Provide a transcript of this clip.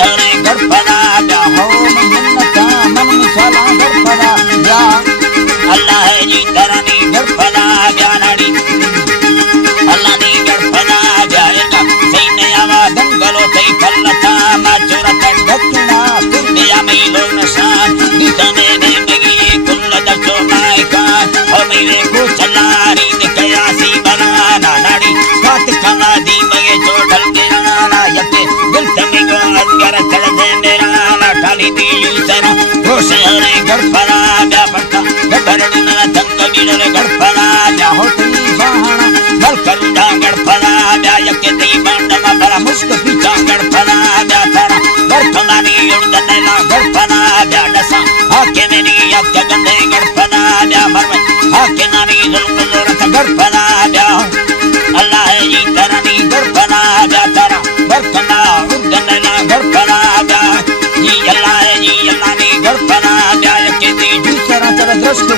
हरे गड़पड़ा जा हो मन्नता मन मिसाला गड़पड़ा जा अल्लाह है जी तरनी गड़पड़ा जा नाड़ी अल्लाह नी गड़पड़ा जाएगा सही नयावा दंगलो सही फलता माचुरत ढकना कुर्बिया में लोग नशान दिखने ने मगी कुल दचो नायका और मेरे को चलारी कयासी बनाना नाड़ी काट खाना दी मगे चोटल के नाना यते दिल तमे को अंगर चढ़ दे मेरा ना ठाली दी सरा रोसे हरे गड़पड़ा जा पड़ता गड़पड़ ना तंग गिरल गड़पड़ा जा होती बहाना बल करुड़ा गड़पड़ा जा यके दी बांडमा बड़ा मुस्क पीछा गड़पड़ा जा तारा गड़पनानी उड़दने ना गड़पड़ा जा डसा आके मेरी यके गंदे गड़पड़ा जा मरवे आके नानी जुल्म जोरत गड़पड़ा जा अल्लाह है जी तरनी गड़पड़ा जा तारा बरकना उड़दने ना गड़पड़ा जा जी अल्लाह है जी अल्लाह नी गड़पड़ा जा यके दी दूसरा तरह दृष्ट